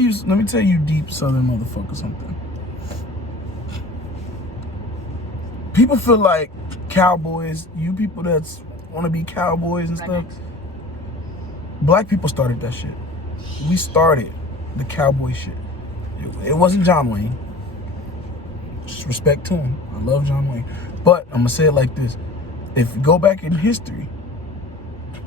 Let me tell you, deep Southern motherfucker, something. People feel like cowboys. You people that want to be cowboys and stuff. Black people started that shit. We started the cowboy shit. It wasn't John Wayne. Just respect to him. I love John Wayne. But I'm gonna say it like this: if you go back in history,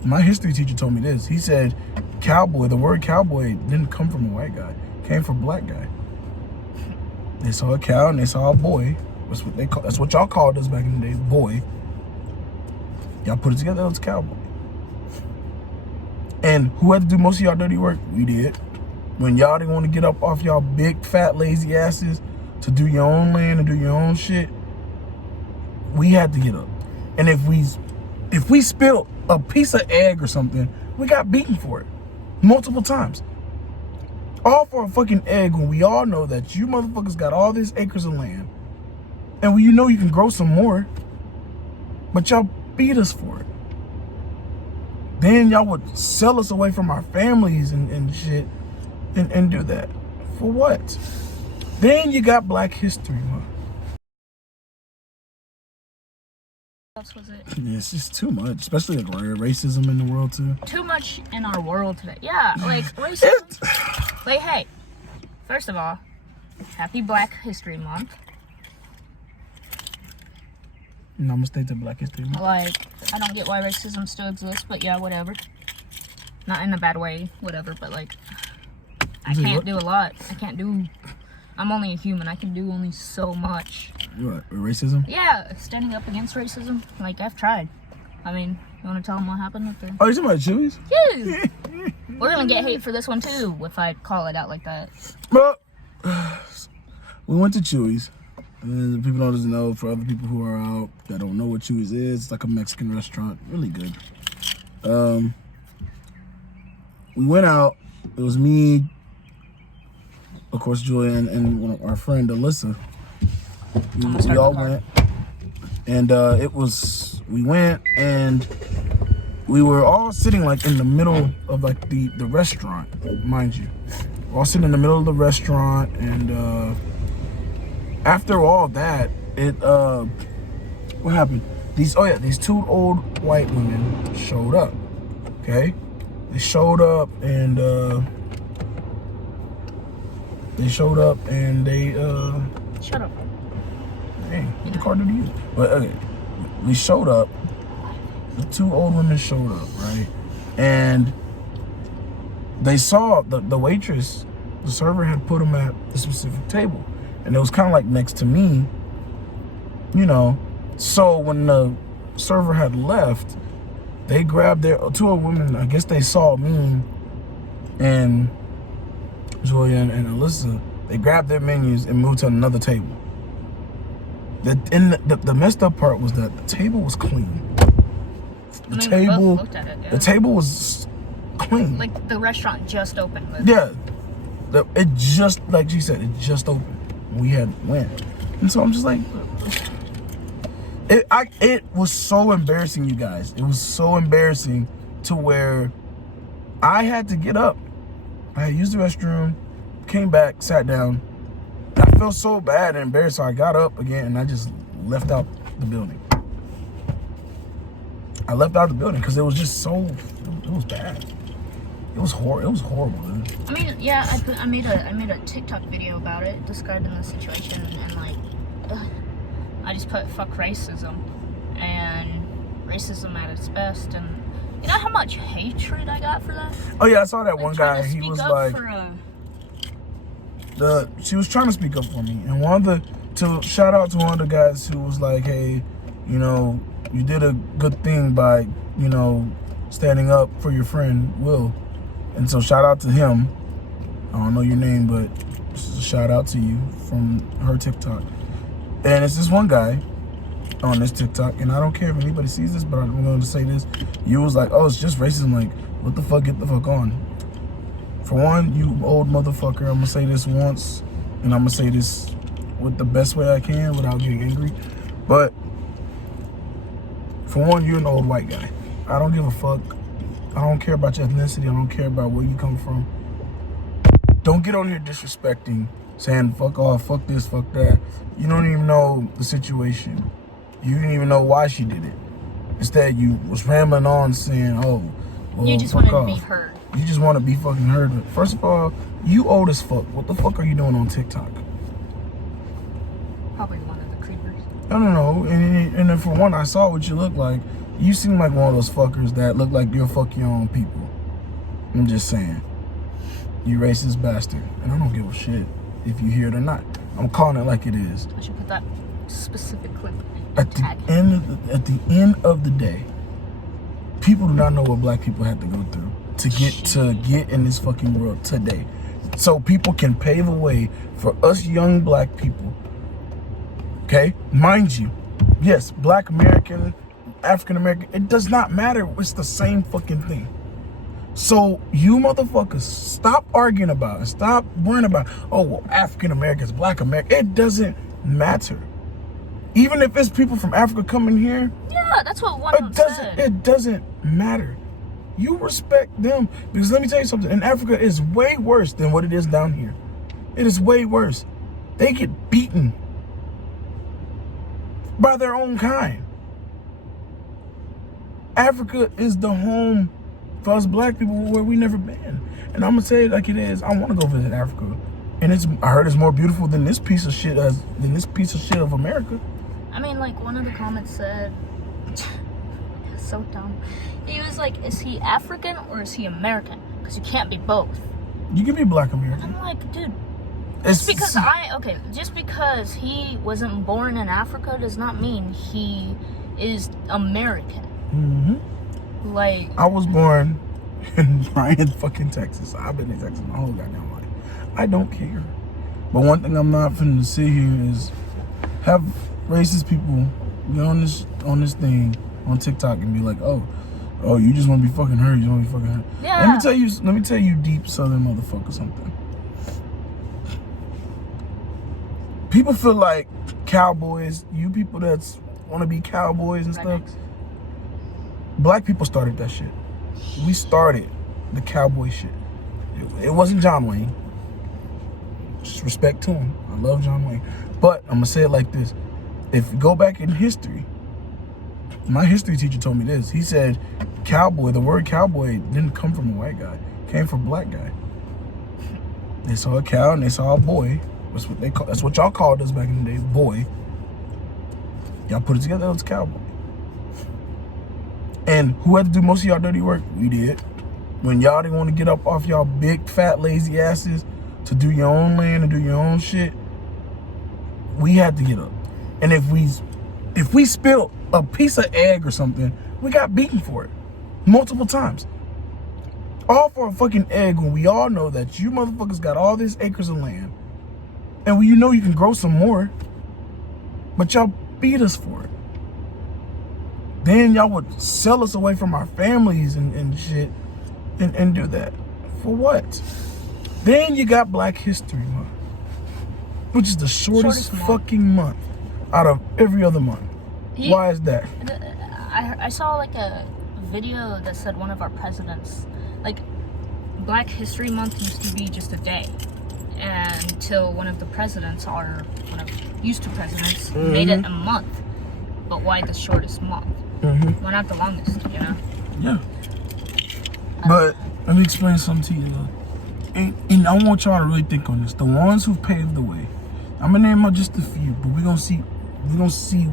my history teacher told me this. He said, "Cowboy." The word cowboy didn't come from a white guy. It came from a black guy. They saw a cow and they saw a boy. That's what y'all called us back in the day, boy. Y'all put it together, it was cowboy. And who had to do most of y'all dirty work? We did. When y'all didn't want to get up off y'all big, fat, lazy asses to do your own land and do your own shit, we had to get up. And if we spilled a piece of egg or something, we got beaten for it multiple times. All for a fucking egg when we all know that you motherfuckers got all these acres of land. And you know you can grow some more, but y'all beat us for it. Then y'all would sell us away from our families and shit and do that. For what? Then you got Black History Month. Was it? Yeah, it's just too much, especially like racism in the world too. Too much in our world today. Yeah, like racism. Like, hey, first of all, happy Black History Month. Namaste to Black History Month. Like, I don't get why racism still exists, but yeah, whatever. Not in a bad way, whatever, but like, I can't do a lot. I'm only a human. I can do only so much. What, racism? Yeah, standing up against racism. Like, I've tried. I mean, you want to tell them what happened with the... Oh, you're talking about Chewies? Yeah. We're going to get hate for this one, too, if I call it out like that. Well, we went to Chewies. And people don't just know, for other people who are out that don't know what Chewies is, it's like a Mexican restaurant. Really good. We went out. It was me, of course, Julia, and one of our friend, Alyssa. We all went. And we went and we were all sitting like in the middle of like the restaurant, mind you. We're all sitting in the middle of the restaurant, and after all that, what happened? These two old white women showed up. Okay? They showed up and they Shut up. Hey, what the car do to you? But okay, we showed up. The two old women showed up, right? And they saw the waitress, the server had put them at a specific table. And it was kind of like next to me, you know. So when the server had left, they grabbed their two old women. I guess they saw me and Julia and Alyssa. They grabbed their menus and moved to another table. The messed up part was that the table was clean. The table was clean. Like the restaurant just opened. Yeah. It just, like she said, it just opened. We had went. And so I'm just like, it was so embarrassing, you guys. It was so embarrassing to where I had to get up. I had used the restroom, came back, sat down. I felt so bad and embarrassed, so I got up again and I just left out the building. I left out the building because it was just so, it was bad. It was horrible, man. I mean, yeah, I made a TikTok video about it, describing the situation, and like, I just put fuck racism, and racism at its best, and you know how much hatred I got for that? Oh yeah, I saw that one guy. He was like, she was trying to speak up for me, and shout out to one of the guys who was like, hey, you know, you did a good thing by, you know, standing up for your friend Will. And so shout out to him. I don't know your name, but just a shout out to you from her TikTok. And it's this one guy on this TikTok, and I don't care if anybody sees this, but I'm going to say this. You was like, oh, it's just racism. Like, what the fuck? Get the fuck on. For one, you old motherfucker, I'm going to say this once, and I'm going to say this with the best way I can without getting angry. But for one, you're an old white guy. I don't give a fuck. I don't care about your ethnicity. I don't care about where you come from. Don't get on here disrespecting, saying fuck off, fuck this, fuck that. You don't even know the situation. You didn't even know why she did it. Instead, you was rambling on saying, oh, well, You just fuck wanted off. to be heard. You just want to be fucking heard. First of all, you old as fuck. What the fuck are you doing on TikTok? Probably one of the creepers. I don't know. And then for one, I saw what you look like. You seem like one of those fuckers that look like you'll fuck your own people. I'm just saying. You racist bastard. And I don't give a shit if you hear it or not. I'm calling it like it is. I should put that specific clip At the end of the day, people do not know what black people had to go through to get in this fucking world today. So people can pave a way for us young black people. Okay? Mind you, yes, black American, African American, it does not matter. It's the same fucking thing. So you motherfuckers, stop arguing about it. Stop worrying about, oh, well, African Americans, black Americans. It doesn't matter. Even if it's people from Africa coming here, yeah, that's what one of them said. It doesn't matter. You respect them. Because let me tell you something. In Africa, it's way worse than what it is down here. It is way worse. They get beaten by their own kind. Africa is the home for us black people where we never been. And I'm gonna say it like it is. I want to go visit Africa. And I heard it's more beautiful than this piece of shit of America. I mean, like, one of the comments said, it's so dumb. He was like, is he African or is he American? Because you can't be both. You can be black American. I'm like, dude, Just because he wasn't born in Africa does not mean he is American. Mm-hmm. Like, I was born in Bryan, fucking Texas. I've been in Texas my whole goddamn life. I don't care. But one thing I'm not finna sit here is have racist people get on this thing on TikTok and be like, oh, you just want to be fucking heard. You want to be fucking heard. yeah. Let me tell you, deep Southern motherfucker, something. People feel like cowboys. You people that's want to be cowboys and stuff. Black people started that shit. We started the cowboy shit. It wasn't John Wayne. Just respect to him. I love John Wayne. But I'm gonna say it like this. If you go back in history, my history teacher told me this. He said cowboy, the word cowboy didn't come from a white guy. It came from a black guy. They saw a cow and they saw a boy. That's what y'all called us back in the day, boy. Y'all put it together, it was cowboy. And who had to do most of y'all dirty work? We did. When y'all didn't want to get up off y'all big, fat, lazy asses to do your own land and do your own shit, we had to get up. And if we spilled a piece of egg or something, we got beaten for it multiple times. All for a fucking egg when we all know that you motherfuckers got all these acres of land and you know you can grow some more, but y'all beat us for it. Then y'all would sell us away from our families and shit and do that. For what? Then you got Black History Month, which is the shortest fucking month out of every other month. Why is that? I saw like a video that said one of our presidents, like, Black History Month used to be just a day, until one of the presidents, used to presidents, made it a month. But why the shortest month? Why not the longest, you know? Yeah. But let me explain something to you. And I want y'all to really think on this. The ones who paved the way. I'm gonna name out just a few, but we're gonna see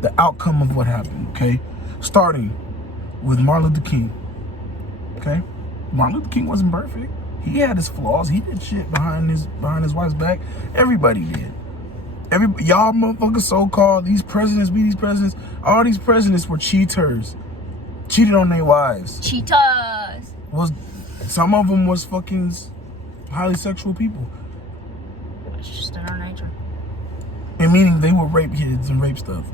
the outcome of what happened, okay? Starting with Martin Luther King. Okay? Martin Luther King wasn't perfect. He had his flaws. He did shit behind his wife's back. Everybody did. Y'all motherfuckers so-called, these presidents, all these presidents were cheaters. Cheated on their wives. Cheetahs. Some of them was fucking highly sexual people. It's just in our nature. And meaning they would rape kids and rape stuff.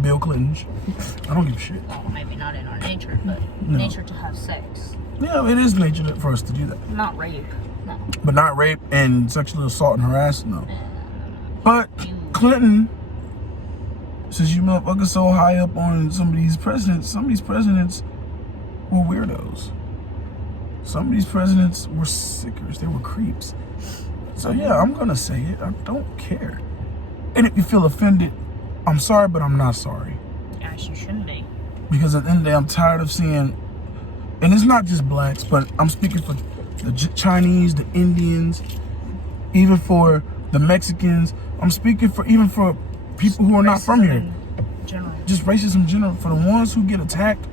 Bill Clinton. I don't give a shit. Well, maybe not in our nature, but nature to have sex. Yeah, it is nature for us to do that. Not rape. No. But not rape and sexual assault and harass, no. But Clinton, since you motherfuckers so high up on some of these presidents were weirdos. Some of these presidents were sickers. They were creeps. So yeah, I'm gonna say it. I don't care. And if you feel offended, I'm sorry, but I'm not sorry. Yes, you shouldn't be. Because at the end of the day, I'm tired of seeing, and it's not just blacks, but I'm speaking for the Chinese, the Indians, even for the Mexicans. I'm speaking for even for people who are not from here. General. Just racism in general. For the ones who get attacked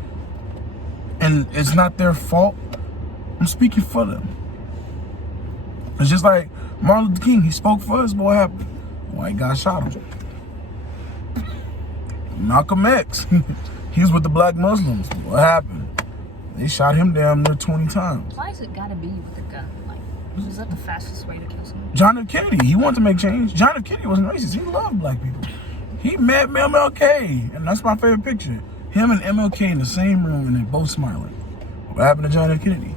and it's not their fault, I'm speaking for them. It's just like Martin Luther King. He spoke for us, but what happened? White guy shot him. Malcolm X. He was with the black Muslims. What happened? They shot him damn near 20 times. Why has it gotta be with a gun? Like, is that the fastest way to kill someone? John F. Kennedy, he wanted to make change. John F. Kennedy wasn't racist. He loved black people. He met MLK, and that's my favorite picture. Him and MLK in the same room, and they both smiling. What happened to John F. Kennedy?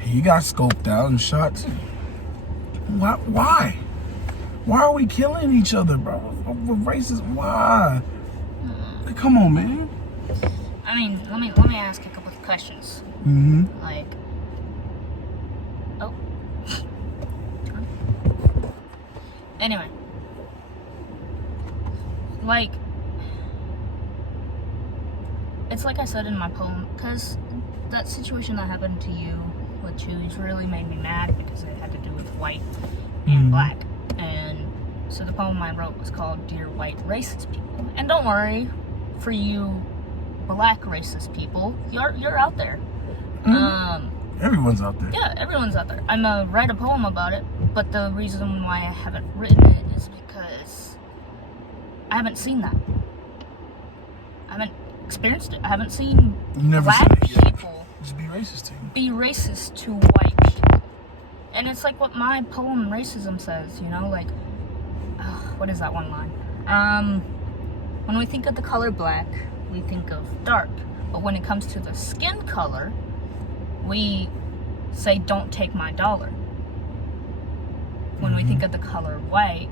He got scoped out and shot too. Why? Why are we killing each other, bro? We're racist. Why? Like, come on, man. I mean, let me ask you a couple of questions. Mm-hmm. Like, oh. Anyway. Like, it's like I said in my poem, because that situation that happened to you with Chewy's really made me mad because it had to do with white and black. And so the poem I wrote was called Dear White Racist People. And don't worry, for you black racist people, you're out there. Everyone's out there. Yeah, everyone's out there. I'm gonna write a poem about it, but the reason why I haven't written it is because I haven't seen that. I haven't experienced it. I haven't seen black people just be racist to you. Be racist to white people. And it's like what my poem Racism says, you know, like, what is that one line? When we think of the color black, we think of dark. But when it comes to the skin color, we say, don't take my dollar. When we think of the color white,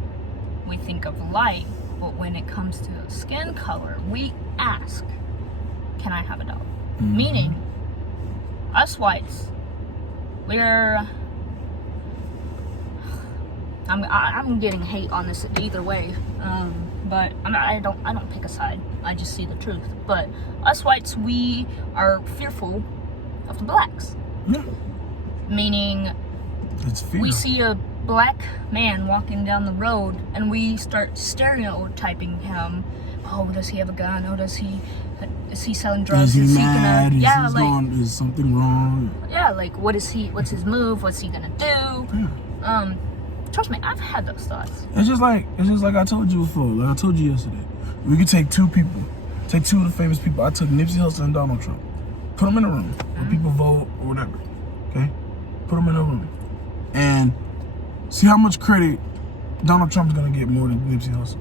we think of light. But when it comes to skin color, we ask, can I have a dollar? Meaning, us whites, I'm getting hate on this either way, but I don't pick a side. I just see the truth. But us whites, we are fearful of the blacks. Yeah. Meaning, it's fear. We see a black man walking down the road and we start stereotyping him. Oh, does he have a gun? Oh, is he selling drugs? Is he mad? Is something wrong? Yeah, like what's his move? What's he gonna do? Yeah. Trust me, I've had those thoughts. It's just like I told you before, like I told you yesterday. We could take two of the famous people. I took Nipsey Hussle and Donald Trump. Put them in a room where people vote or whatever. Okay? Put them in a room. And see how much credit Donald Trump's gonna get more than Nipsey Hussle.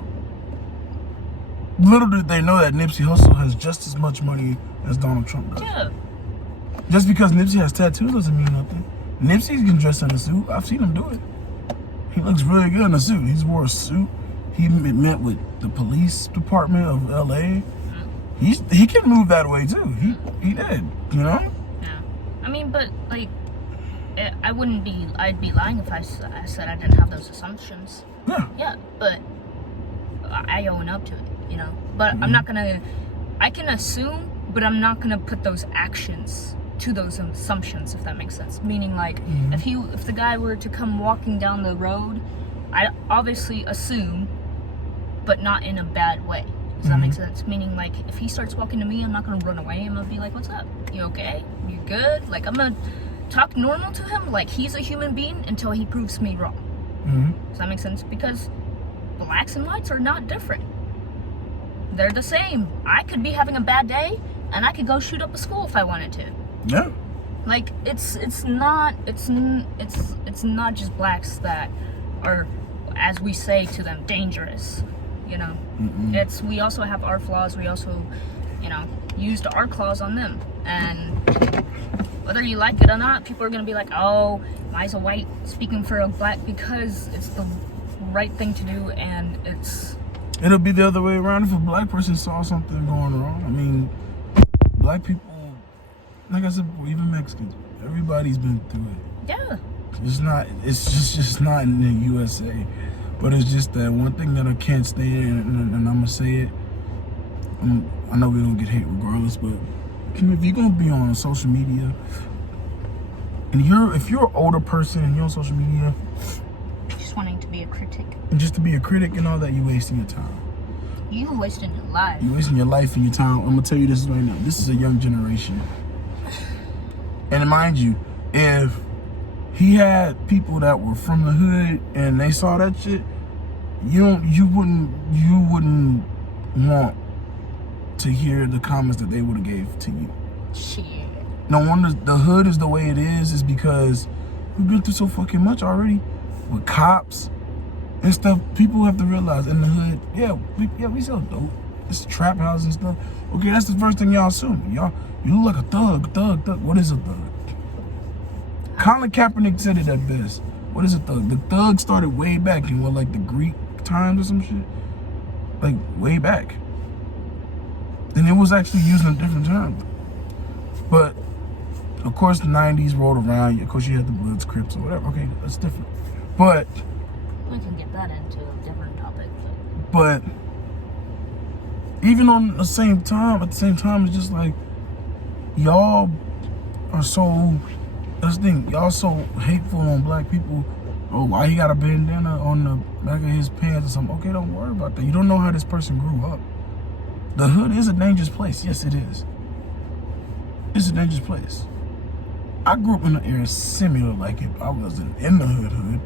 Little did they know that Nipsey Hussle has just as much money as Donald Trump does. Yeah. Just because Nipsey has tattoos doesn't mean nothing. Nipsey can dress in a suit. I've seen him do it. He looks really good in a suit. He's wore a suit. He met with the police department of LA. He can move that way too. He did, you know? Yeah. I mean, but like, I'd be lying if I said I didn't have those assumptions. Yeah. Yeah, but I own up to it, you know? But I'm not gonna, I can assume, but I'm not gonna put those actions to those assumptions, if that makes sense. Meaning, like, if the guy were to come walking down the road, I obviously assume, but not in a bad way. Does that make sense? Meaning, like, if he starts walking to me, I'm not gonna run away. I'm gonna be like, what's up? You okay? You good? Like, I'm gonna talk normal to him like he's a human being until he proves me wrong. Does that make sense? Because blacks and whites are not different. They're the same. I could be having a bad day, and I could go shoot up a school if I wanted to. Yeah. Like, it's not just blacks that are, as we say to them, dangerous. You know, we also have our flaws. We also, you know, used our claws on them. And whether you like it or not, people are gonna be like, oh, why is a white speaking for a black? Because it's the right thing to do, and it'll be the other way around if a black person saw something going wrong. I mean, black people, like I said, even Mexicans, Everybody's been through it. Yeah. It's just not in the USA. But it's just that one thing that I can't stand, and I'm gonna say it. I know we're gonna get hate regardless, but if you're gonna be on social media, and if you're an older person and you're on social media, Just wanting to be a critic. and just to be a critic and all that, you're wasting your time. You wasted your life. You're wasting your life and your time. I'm gonna tell you this right now. This is a young generation, and mind you, if he had people that were from the hood and they saw that shit, you wouldn't want to hear the comments that they would have gave to you. Shit. No wonder the hood is the way it is because we've been through so fucking much already with cops and stuff. People have to realize in the hood, we sell dope. It's trap houses and stuff. Okay, that's the first thing y'all assume. You look like a thug. What is a thug? Colin Kaepernick said it at best. What is a thug? The thug started way back in like the Greek times or some shit. Like way back. And it was actually used in a different term. But of course the 90s rolled around. Of course you had the Bloods, Crips or whatever. Okay, that's different. But We can get that into a different topic. But even at the same time, it's just like y'all are so. That's the thing. Y'all so hateful on black people. Oh, why he got a bandana on the back of his pants or something? Okay, don't worry about that. You don't know how this person grew up. The hood is a dangerous place. Yes, it is. It's a dangerous place. I grew up in an area similar like it. I wasn't in the hood,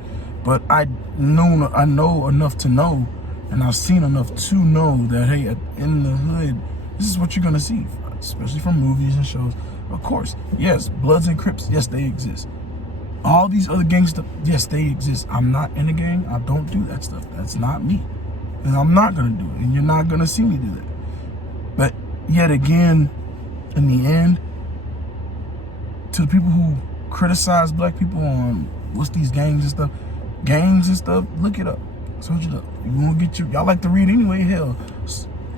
but I know enough to know, and I've seen enough to know that hey, in the hood, this is what you're gonna see, especially from movies and shows. Of course, yes, Bloods and Crips, yes, they exist. All these other gangsters, yes, they exist. I'm not in a gang. I don't do that stuff. That's not me. And I'm not going to do it. And you're not going to see me do that. But yet again, in the end, to the people who criticize black people on what's these gangs and stuff, look it up. Search it up. You want to y'all like to read anyway, hell.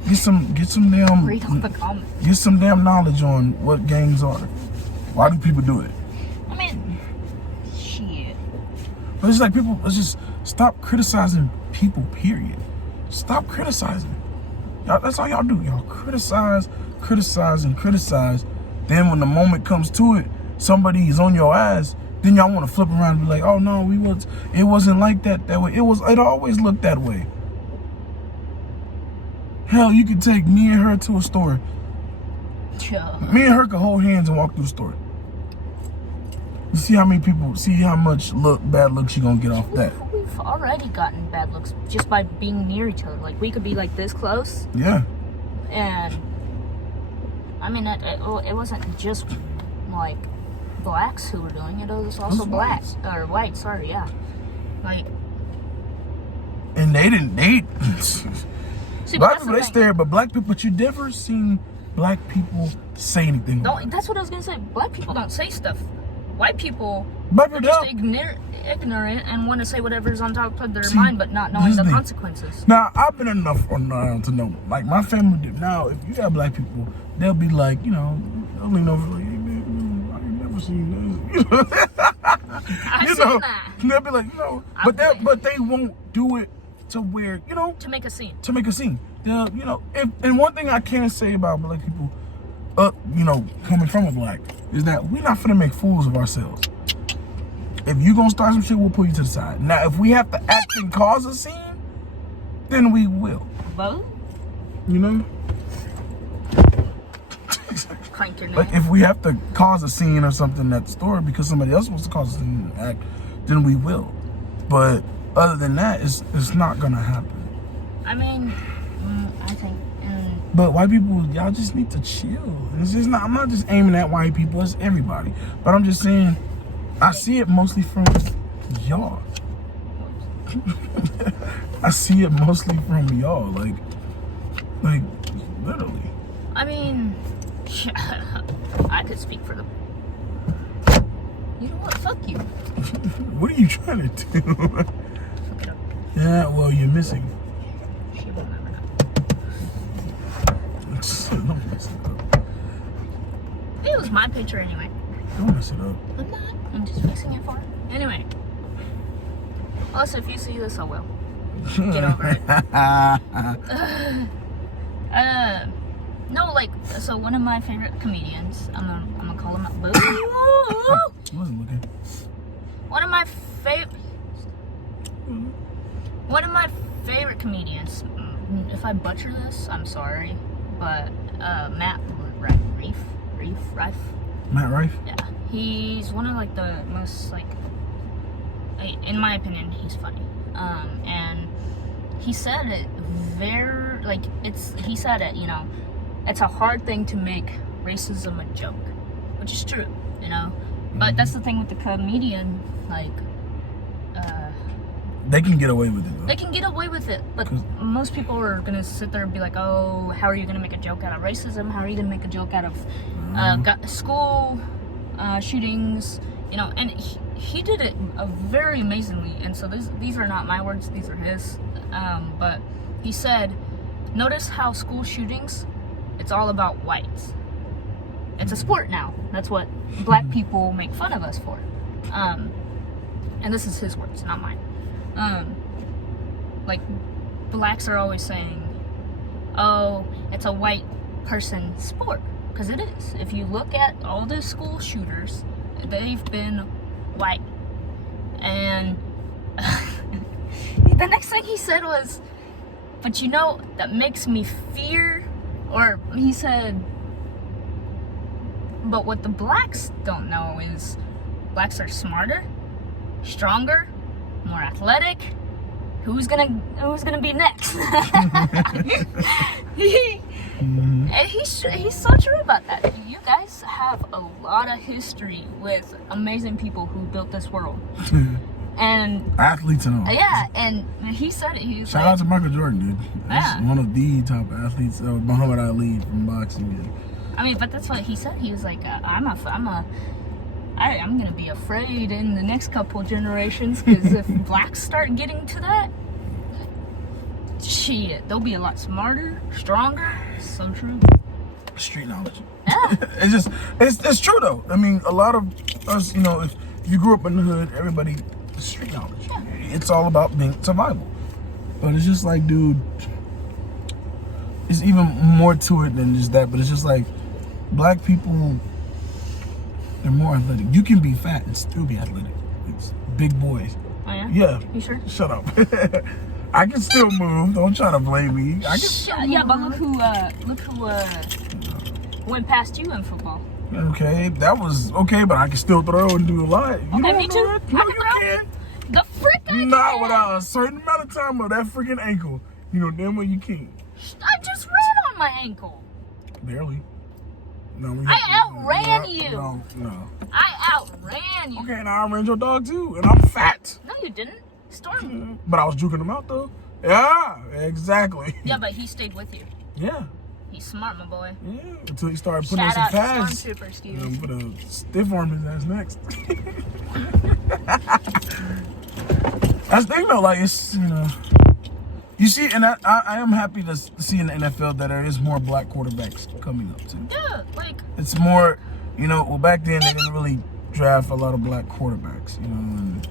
Get some damn Read all the comments. Get some damn knowledge on what gangs are. Why do people do it? I mean, shit. But it's like people, let's just stop criticizing people, period. Stop criticizing. Y'all, that's all y'all do. Y'all criticize. Then when the moment comes to it, somebody is on your ass, then y'all want to flip around and be like, oh no, it wasn't like that way. It always looked that way. Hell, you could take me and her to a store. Yeah. Me and her could hold hands and walk through the store. You see how much bad looks you gonna get off that. We've already gotten bad looks just by being near each other. Like, we could be like this close. Yeah. And, I mean, it wasn't just like blacks who were doing it. It was also blacks. Or white, sorry, yeah. Like. And they See, black people, they stare, but black people, but you never seen black people say anything. That's what I was gonna say. Black people don't say stuff. White people are just ignorant and want to say whatever's on top of their mind, but not knowing the consequences. Now, I've been enough around to know, like my family did. Now, if you got black people, they'll be like, they'll lean over like, hey, man, I ain't never seen this. I've seen that. They'll be like, but they won't do it to where, to make a scene. And one thing I can say about black people, coming from a black, is that we're not finna make fools of ourselves. If you gonna start some shit, we'll pull you to the side. Now, if we have to act and cause a scene, then we will. Well, crank your Like, if we have to cause a scene or something at the store because somebody else wants to cause a scene and act, then we will. But other than that, it's not gonna happen. I mean, I think. But white people, y'all just need to chill. It's just not. I'm not just aiming at white people. It's everybody. But I'm just saying, I see it mostly from y'all. I see it mostly from y'all. Like literally. I mean, I could speak for them. You know what? Fuck you. What are you trying to do? Fuck it up. Yeah, well, you're missing. She will never know. Don't mess it up. It was my picture anyway. Don't mess it up. I'm not. I'm just fixing it for her. Anyway. Also, if you see this, I will. Get over it. No, like, so one of my favorite comedians, I'm gonna call him out. I wasn't looking. One of my favorite comedians. If I butcher this, I'm sorry, but Matt Rife. Matt Rife? Yeah, he's one of like the most like, in my opinion, he's funny. And he said it very like he said it, you know, it's a hard thing to make racism a joke, which is true, you know. But that's the thing with the comedian, like. They can get away with it, though. They can get away with it, but most people are gonna sit there and be like, "Oh, how are you gonna make a joke out of racism? How are you gonna make a joke out of school shootings?" You know, and he did it very amazingly. And so these are not my words; these are his. But he said, "Notice how school shootings, it's all about whites. It's a sport now. That's what black people make fun of us for." And this is his words, not mine. Like, blacks are always saying, oh, it's a white person sport, because it is. If you look at all the school shooters, they've been white. And the next thing he said was, but you know, that makes me fear, or he said, but what the blacks don't know is blacks are smarter, stronger, more athletic. Who's gonna be next? He's so true about that. You guys have a lot of history with amazing people who built this world. And athletes and all. Yeah, and he said it. He was Shout out to Michael Jordan, dude. That's one of the top athletes. Muhammad Ali from boxing. Dude. I mean, but that's what he said. He was like, I'm gonna be afraid in the next couple generations, because if blacks start getting to that, shit, they'll be a lot smarter, stronger. So true. Street knowledge. Yeah. it's true though. I mean, a lot of us, you know, if you grew up in the hood, everybody, street knowledge. Yeah. It's all about being survival. But it's just like, dude, it's even more to it than just that. But it's just like, black people, they're more athletic. You can be fat and still be athletic. It's big boys. Oh yeah? Yeah. You sure? Shut up. I can still move. Don't try to blame me. I can still move. Yeah, but look who went past you in football. Okay, that was okay, but I can still throw and do a lot. You Okay, don't me know too. that? No, you can't. The frick I Not can. without a certain amount of time of that freaking ankle. You know damn well you can't. I just ran on my ankle. Barely. No, I outran you. No. I outran you. Okay, and I ran your dog too, and I'm fat. No, you didn't. Storm. But I was juking him out though. Yeah, exactly. Yeah, but he stayed with you. Yeah. He's smart, my boy. Yeah, until he started putting Shout in out some to pads. Stormtrooper, excuse I'm me. gonna stiff arm his ass next. That's the thing though, like it's, you know, you see, and I am happy to see in the NFL that there is more black quarterbacks coming up too. Yeah, like It's more, you know, well back then they didn't really draft a lot of black quarterbacks, you know. And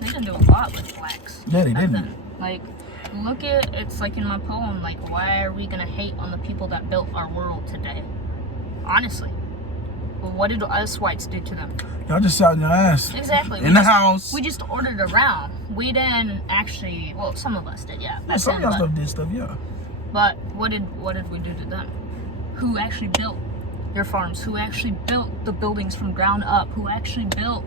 they didn't do a lot with blacks. yeah, they didn't. Like, look at, it's like in my poem, like, why are we gonna hate on the people that built our world today? Honestly. Well, what did us whites do to them? Y'all just shouting your ass. Exactly. In the house. We just ordered around. We didn't actually, well, some of us did, yeah. Yeah, some of y'all stuff did stuff, yeah. But what did we do to them? Who actually built your farms? Who actually built the buildings from ground up? Who actually built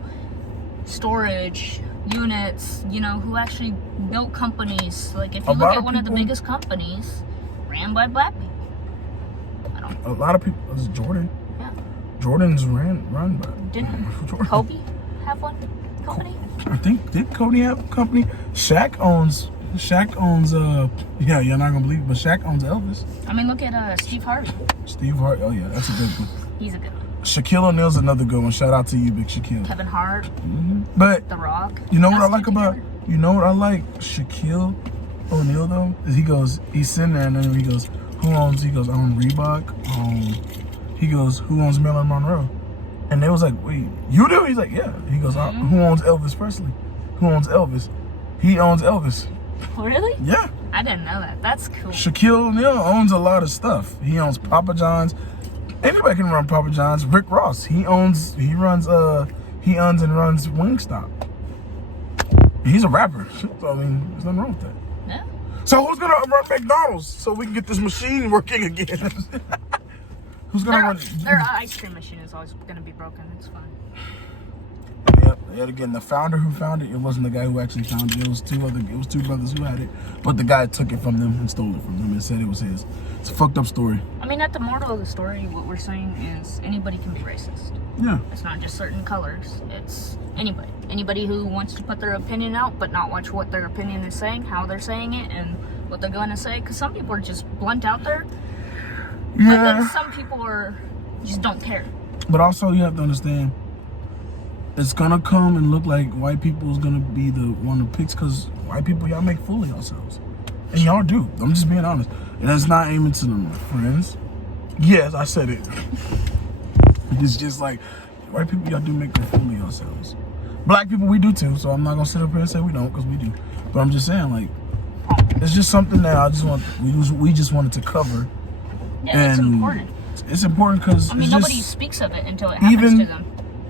storage units? You know, who actually built companies? Like, if you look at one of the biggest companies ran by black people. A lot of people. It was Jordan. Yeah. Jordan's run by. Didn't Jordan. Kobe have one company? I think, did Cody have a company? Shaq owns yeah, you're not gonna believe it, but Shaq owns Elvis. I mean, look at Steve Harvey. Steve Hart, oh yeah, that's a good one. He's a good one. Shaquille O'Neal's another good one. Shout out to you, big Shaquille. Kevin Hart. Mm-hmm. But The Rock. you know what I like about Shaquille O'Neal though? Is he's sitting there and then he goes, I own Reebok. He goes, who owns Marilyn Monroe? And they was like, wait, you do? He's like, yeah. He goes, who owns Elvis Presley? Who owns Elvis? He owns Elvis. Really? Yeah. I didn't know that. That's cool. Shaquille O'Neal owns a lot of stuff. He owns Papa John's. Anybody can run Papa John's. Rick Ross, he runs Wingstop. He's a rapper. So, I mean, there's nothing wrong with that. Yeah. So who's gonna run McDonald's so we can get this machine working again? Who's gonna run? Their ice cream machine is always gonna be broken. It's fine. Yet again, the founder who found it wasn't the guy who actually found it. It was two brothers who had it, but the guy took it from them and stole it from them and said it was his. It's a fucked up story. I mean, at the moral of the story, what we're saying is anybody can be racist. Yeah. It's not just certain colors. It's anybody. Anybody who wants to put their opinion out, but not watch what their opinion is saying, how they're saying it, and what they're going to say. Because some people are just blunt out there. Yeah. But then some people just don't care. But also, you have to understand, it's gonna come and look like white people is gonna be the one who picks, because white people, y'all make fool of yourselves. And y'all do. I'm just being honest. And that's not aiming to them, friends. Yes, I said it. It's just like, white people, y'all do make a fool of yourselves. Black people, we do too, so I'm not gonna sit up here and say we don't, because we do. But I'm just saying, like, it's just something that we just wanted to cover. Yeah, and it's important. It's important because, I mean, nobody speaks of it until it happens to them.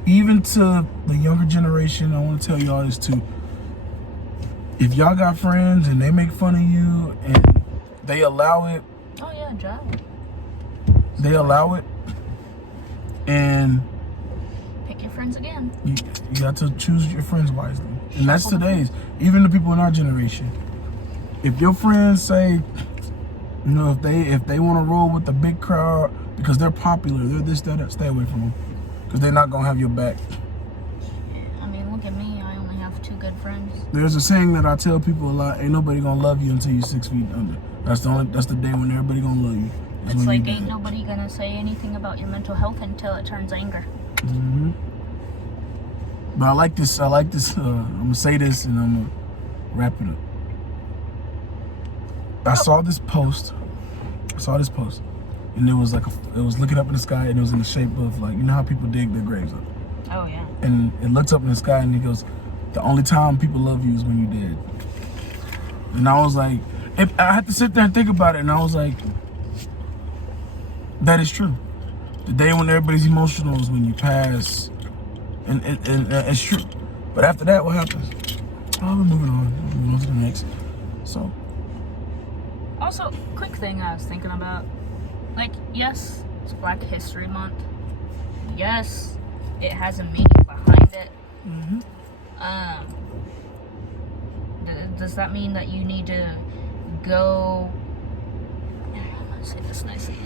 Even to the younger generation, I want to tell y'all this too. If y'all got friends and they make fun of you and they allow it. Oh yeah, John. They allow it. And pick your friends again. You got to choose your friends wisely. And that's today's. Even the people in our generation. If your friends say, you know, if they want to roll with the big crowd because they're popular, they're this, that, stay away from them. Because they're not going to have your back. I mean, look at me. I only have 2 good friends. There's a saying that I tell people a lot: ain't nobody going to love you until you're 6 feet under. That's the day when everybody going to love you. It's like ain't nobody going to say anything about your mental health until it turns anger. Mm-hmm. But I like this. I'm going to say this and I'm going to wrap it up. I saw this post. And it was looking up in the sky, and it was in the shape of, like, you know how people dig their graves up. Oh yeah. And it looks up in the sky, and it goes, "The only time people love you is when you're dead." And I was like, I had to sit there and think about it, and I was like, that is true. The day when everybody's emotional is when you pass, and it's true. But after that, what happens? Oh, we're moving on to the next. So. Also, quick thing I was thinking about. Like, yes, it's Black History Month. Yes, it has a meaning behind it. Mm-hmm. Does that mean that you need to go... Let's say this nicely.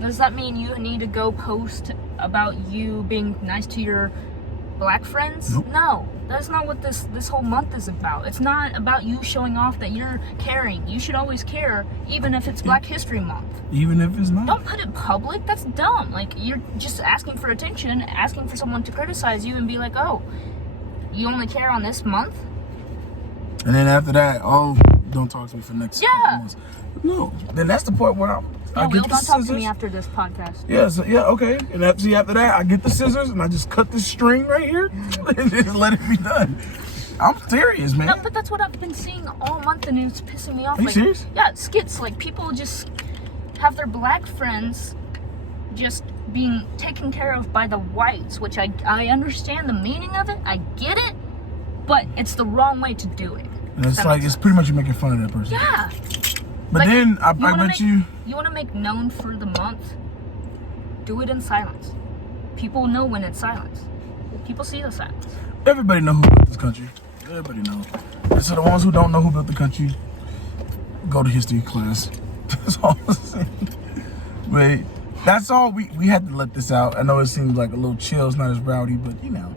Does that mean you need to go post about you being nice to your Black friends? Nope. No, that's not what this whole month is about. It's not about you showing off that you're caring. You should always care, even if it's Black History Month. Even if it's not. Don't put it public. That's dumb. Like, you're just asking for attention, asking for someone to criticize you and be like, oh, you only care on this month? And then after that, oh, don't talk to me for the next couple months. No, then that's the point where I get the don't scissors. talk to me after this podcast. Yeah, okay. And after that, I get the scissors and I just cut this string right here and just let it be done. I'm serious, man. No, but that's what I've been seeing all month, and it's pissing me off. Are you serious? Yeah, skits. Like, people just have their Black friends just being taken care of by the whites, which I understand the meaning of it. I get it, but it's the wrong way to do it. And it's like, it's pretty much you making fun of that person. Yeah. But like, then, I bet you... You want to make known for the month? Do it in silence. People know when it's silence. People see the silence. Everybody know who built this country. Everybody know. And so the ones who don't know who built the country, go to history class. That's all I'm saying. But that's all. We had to let this out. I know it seems like a little chill. It's not as rowdy, but you know.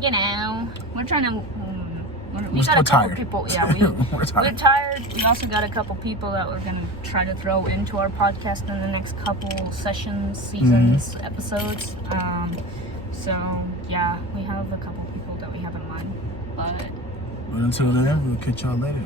You know, we're trying to... We got a couple people. Yeah, we're tired. We also got a couple people that we're gonna try to throw into our podcast in the next couple sessions, seasons, episodes. So yeah, we have a couple people that we have in mind. But until then, we'll catch y'all later.